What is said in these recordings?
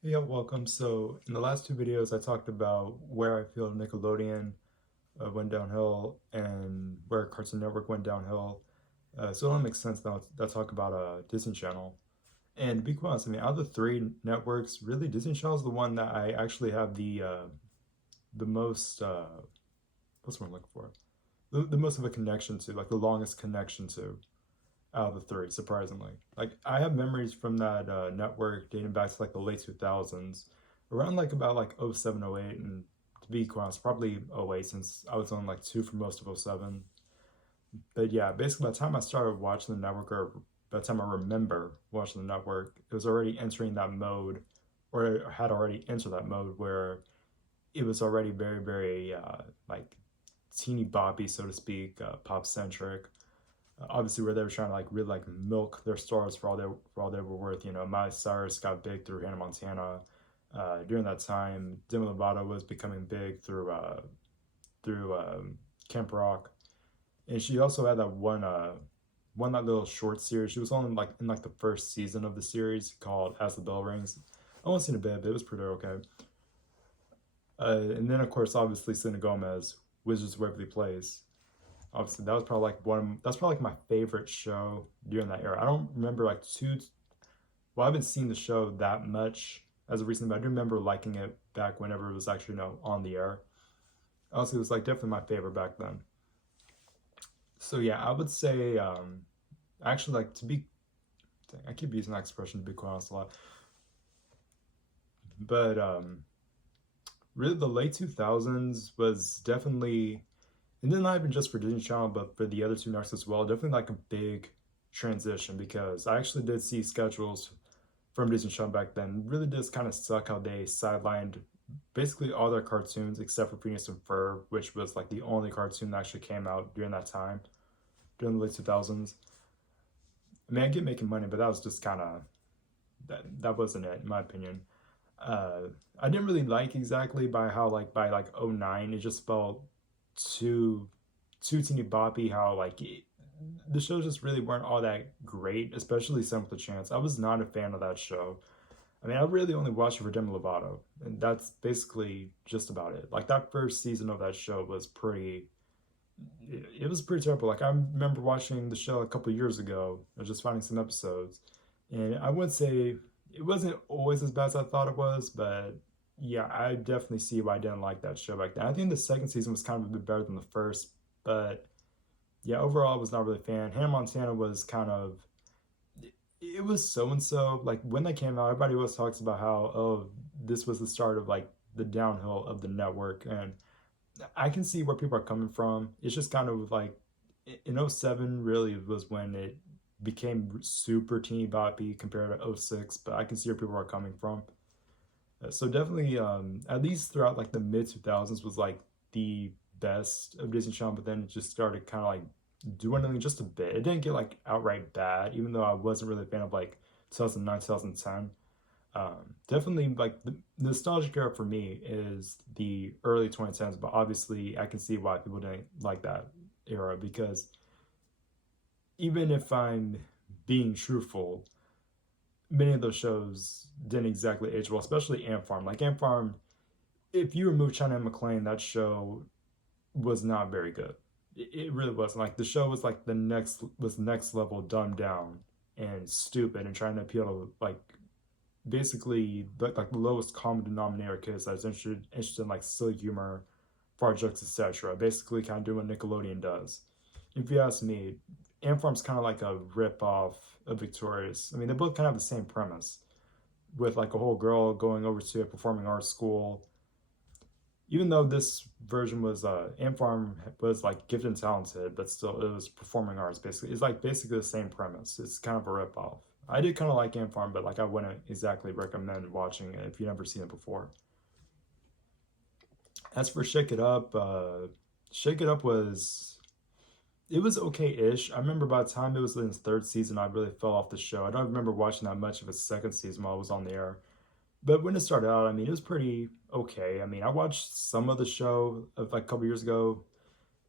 Hey, y'all, welcome. So, in the last two videos, I talked about where I feel Nickelodeon went downhill and where Cartoon Network went downhill. So, it only makes sense now to talk about Disney Channel. And to be quite honest, I mean, out of the three networks, really, Disney Channel is the one that I actually have the most what's the word I'm looking for? The most of a connection to, like the longest connection to out of the three, surprisingly. Like I have memories from that network dating back to like the late 2000s, around like about like '07, '08, and to be quite honest, probably '08 since I was on like two for most of '07. But yeah, basically by the time I started watching the network, or by the time I remember watching the network, it was already entering that mode, or it had already entered that mode where it was already very, very like teeny boppy, so to speak, pop centric, obviously where they were trying to like really like milk their stars for all they were worth. You know, Miley Cyrus got big through Hannah Montana. During that time, Demi Lovato was becoming big through Camp Rock, and she also had that one that little short series. She was only like in like the first season of the series called As the Bell Rings. I only seen a bit, but it was pretty okay. And then of course, obviously, Selena Gomez, Wizards of Waverly Place. Obviously, that was probably like that's probably like my favorite show during that era. I don't remember like well, I haven't seen the show that much as of recent, but I do remember liking it back whenever it was actually, on the air. Also, it was like definitely my favorite back then. So yeah, I would say actually, like, to be, I keep using that expression to be quite honest a lot, but really the late 2000s was definitely, and then not even just for Disney Channel, but for the other two networks as well, definitely like a big transition, because I actually did see schedules from Disney Channel back then. Really does kind of suck how they sidelined basically all their cartoons except for Phineas and Ferb, which was like the only cartoon that actually came out during that time, during the late 2000s. I mean, I get making money, but that was just kind of, that wasn't it, in my opinion. Uh, I didn't really like exactly by how like by like '09 it just felt too teeny boppy, how like the shows just really weren't all that great, especially Some with a Chance. I was not a fan of that show. I mean, I really only watched it for Demi Lovato, and that's basically just about it. Like that first season of that show was pretty. It was pretty terrible. Like I remember watching the show a couple years ago, or just finding some episodes, and I would say it wasn't always as bad as I thought it was, but yeah, I definitely see why I didn't like that show back then. I think the second season was kind of a bit better than the first, but yeah, overall, I was not really a fan. Hannah Montana was kind of, it was so and so. Like when they came out, everybody always talks about how, oh, this was the start of like the downhill of the network, and I can see where people are coming from. It's just kind of like in '07 really was when it became super teeny boppy compared to '06, but I can see where people are coming from. So definitely, at least throughout like the mid 2000s was like the best of Disney Channel, but then it just started kind of like dwindling just a bit. It didn't get like outright bad, even though I wasn't really a fan of like 2009, 2010. Definitely like the nostalgic era for me is the early 2010s, but obviously I can see why people didn't like that era, because even if I'm being truthful, many of those shows didn't exactly age well, especially Ant Farm. Like Ant Farm, if you remove China and McClain, that show was not very good. It really wasn't. Like the show was like next level dumbed down and stupid, and trying to appeal to like basically like the lowest common denominator kids that's interested in like silly humor, fart jokes, etc. Basically, kind of doing what Nickelodeon does. If you ask me, Ant Farm's kind of like a rip off of Victorious. I mean, they both kind of have the same premise, with like a whole girl going over to a performing arts school. Even though this version was Ant Farm was like gifted and talented, but still it was performing arts. Basically, it's like basically the same premise. It's kind of a rip off. I did kind of like Ant Farm, but like I wouldn't exactly recommend watching it if you've never seen it before. As for Shake It Up was, it was okay-ish. I remember by the time it was in its third season, I really fell off the show. I don't remember watching that much of its second season while I was on the air. But when it started out, I mean, it was pretty okay. I mean, I watched some of the show of like a couple years ago,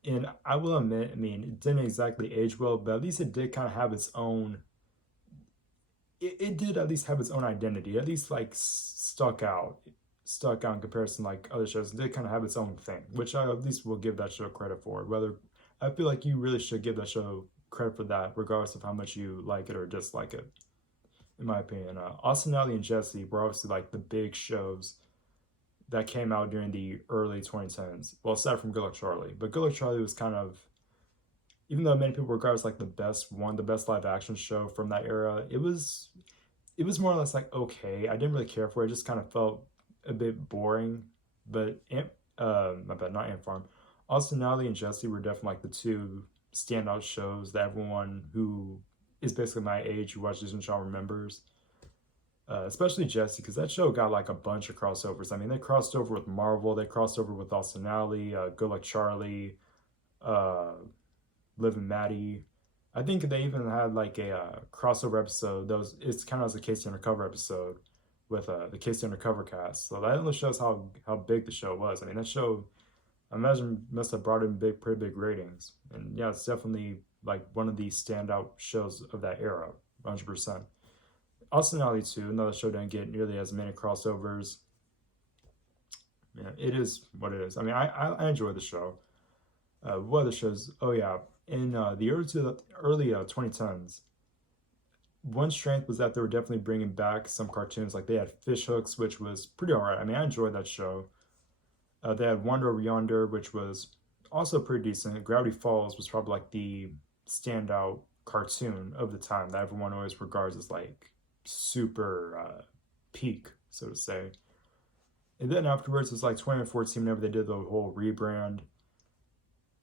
and I will admit, I mean, it didn't exactly age well, but at least it did kind of have its own. it did at least have its own identity. At least like stuck out in comparison like other shows. It did kind of have its own thing, which I at least will give that show credit for. Whether I feel like you really should give that show credit for that, regardless of how much you like it or dislike it. In my opinion, Austin Alley and Jesse were obviously like the big shows that came out during the early 2010s. Well, aside from Good Luck Charlie, but Good Luck Charlie was kind of, even though many people regard it as like the best one, the best live action show from that era, it was more or less like okay. I didn't really care for it. It just kind of felt a bit boring. But my bad, not Ant Farm. Austin Alley and Jesse were definitely like the two standout shows that everyone who is basically my age who watches Disney Channel remembers. Especially Jesse, because that show got like a bunch of crossovers. I mean, they crossed over with Marvel, they crossed over with Austin Alley, Good Luck Charlie, uh, Liv and Maddie. I think they even had like a crossover episode. It's kind of as a Casey Undercover episode with the Casey Undercover cast. So that only shows how big the show was. I mean, that show, I imagine, must have brought in pretty big ratings. And yeah, it's definitely like one of the standout shows of that era, 100%. Austin Alley too, another show didn't get nearly as many crossovers. Yeah, it is what it is. I mean, I enjoy the show. What other shows? Oh yeah, in the early 2010s, one strength was that they were definitely bringing back some cartoons. Like they had Fish Hooks, which was pretty alright. I mean, I enjoyed that show. They had Wonder Over Yonder, which was also pretty decent. Gravity Falls was probably like the standout cartoon of the time that everyone always regards as like super peak, so to say. And then afterwards, it was like 2014 whenever they did the whole rebrand.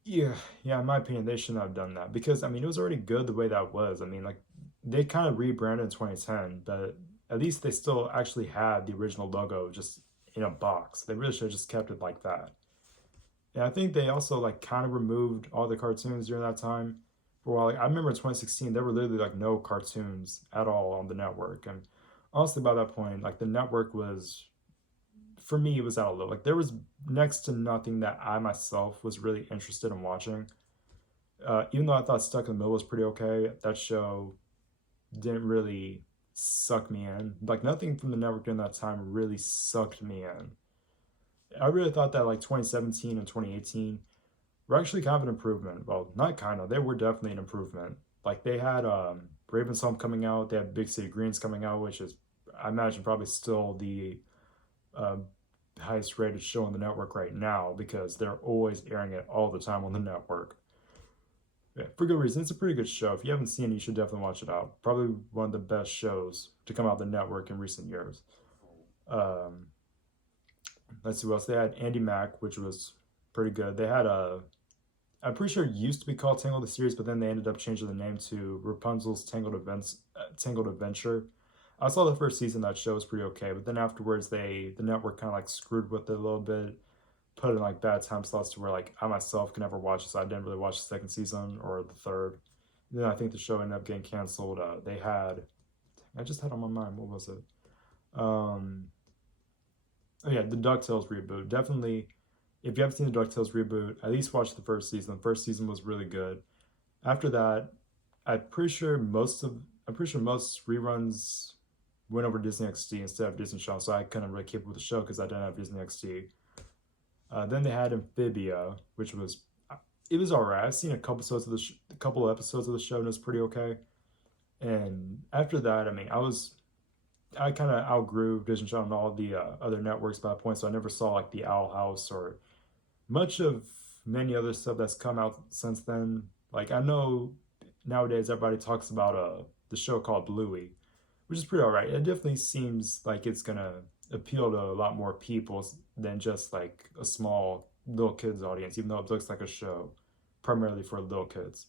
Yeah, yeah, in my opinion, they shouldn't have done that because I mean it was already good the way that was. I mean, like they kind of rebranded in 2010, but at least they still actually had the original logo just in a box. They really should have just kept it like that. And I think they also like kind of removed all the cartoons during that time for a while. Like I remember in 2016, there were literally like no cartoons at all on the network. And honestly, by that point, like the network was, for me, it was out of low. Like there was next to nothing that I myself was really interested in watching. Even though I thought Stuck in the Middle was pretty okay, that show didn't really suck me in. Like nothing from the network during that time really sucked me in. I really thought that like 2017 and 2018 were actually kind of an improvement. Well, not kind of, they were definitely an improvement. Like they had Raven's Home coming out, they had Big City Greens coming out, which is, I imagine, probably still the uh, highest rated show on the network right now because they're always airing it all the time on the network. Yeah, for good reason. It's a pretty good show. If you haven't seen it, you should definitely watch it out. Probably one of the best shows to come out the network in recent years. Um, let's see what else. They had Andy Mack, which was pretty good. They had a, I'm pretty sure it used to be called Tangled the Series, but then they ended up changing the name to Rapunzel's Tangled Adventure. I saw the first season. That show was pretty okay, but then afterwards, the network kind of like screwed with it a little bit, put in like bad time slots to where like I myself can never watch it. So I didn't really watch the second season or the third. And then I think the show ended up getting canceled. They had, I just had on my mind. What was it? Um, oh yeah, the DuckTales reboot. Definitely, if you haven't seen the DuckTales reboot, at least watch the first season. The first season was really good. After that, I'm pretty sure most of I'm pretty sure most reruns went over to Disney XD instead of Disney Channel, so I couldn't really keep up with the show because I didn't have Disney XD. Then they had Amphibia, which was it was alright. I've seen a couple episodes of the show, and it was pretty okay. And after that, I mean, I kind of outgrew Disney Channel and all the other networks by that point, so I never saw like the Owl House or much of many other stuff that's come out since then. Like I know nowadays everybody talks about the show called Bluey, which is pretty alright. It definitely seems like it's gonna appeal to a lot more people than just like a small little kids audience, even though it looks like a show primarily for little kids.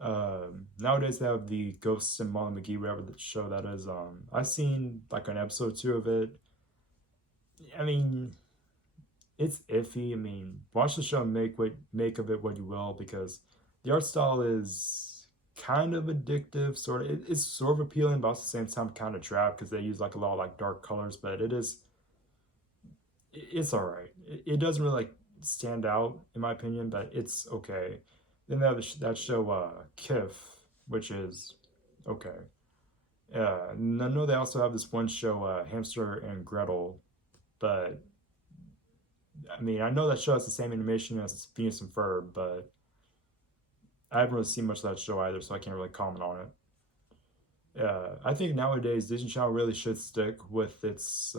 Nowadays they have the Ghosts and Molly McGee, whatever the show that is. I've seen like an episode or two of it. I mean, it's iffy. I mean, watch the show and make of it what you will, because the art style is kind of addictive, sort of. It's sort of appealing, but at the same time kind of drab because they use like a lot of like dark colors. But it's all right. It doesn't really like stand out in my opinion, but it's okay. Then they have that show Kif, which is okay. And I know they also have this one show, Hamster and Gretel, but I mean, I know that show has the same animation as Phineas and Ferb, but I haven't really seen much of that show either, so I can't really comment on it. I think nowadays Disney Channel really should stick with its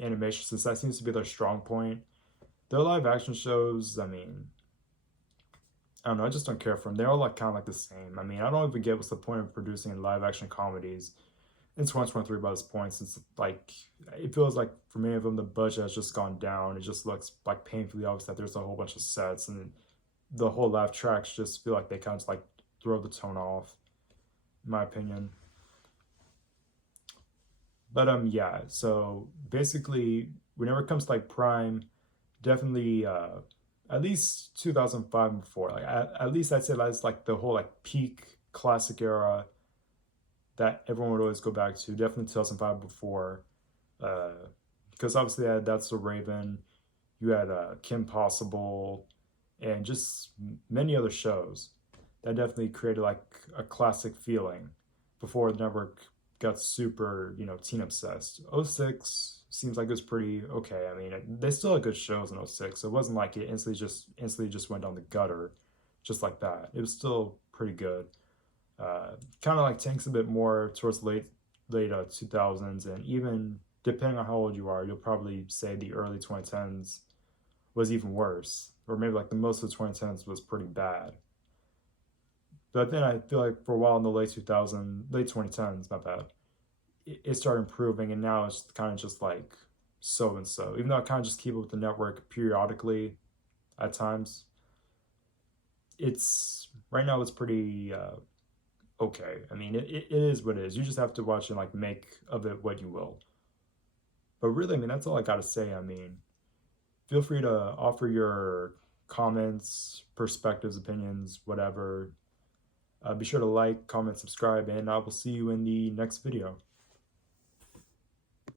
animation since that seems to be their strong point. Their live action shows, I mean, I don't know, I just don't care for them. They're all like kind of like the same. I mean, I don't even get what's the point of producing live action comedies in 2023 by this point, since like it feels like for many of them the budget has just gone down. It just looks like painfully obvious that there's a whole bunch of sets and the whole laugh tracks just feel like they kind of like throw the tone off, in my opinion. But yeah. So basically, whenever it comes to like Prime, definitely at least 2005 and before. Like at least I'd say that's like the whole like peak classic era that everyone would always go back to. Definitely 2005 before, uh, because obviously that's the Raven. You had Kim Possible, and just many other shows that definitely created like a classic feeling before the network got super, teen obsessed. '06 seems like it was pretty okay. I mean, they still had good shows in '06, so it wasn't like it instantly just went down the gutter just like that. It was still pretty good. Kind of like tanks a bit more towards late 2000s, and even depending on how old you are, you'll probably say the early 2010s was even worse, or maybe like the most of the 2010s was pretty bad. But then I feel like for a while in the late 2010s, not bad, it started improving, and now it's kind of just like so and so. Even though I kind of just keep up with the network periodically at times, it's right now it's pretty okay. I mean, it is what it is. You just have to watch and like make of it what you will. But really, I mean, that's all I gotta say. I mean, feel free to offer your comments, perspectives, opinions, whatever. Be sure to like, comment, subscribe, and I will see you in the next video.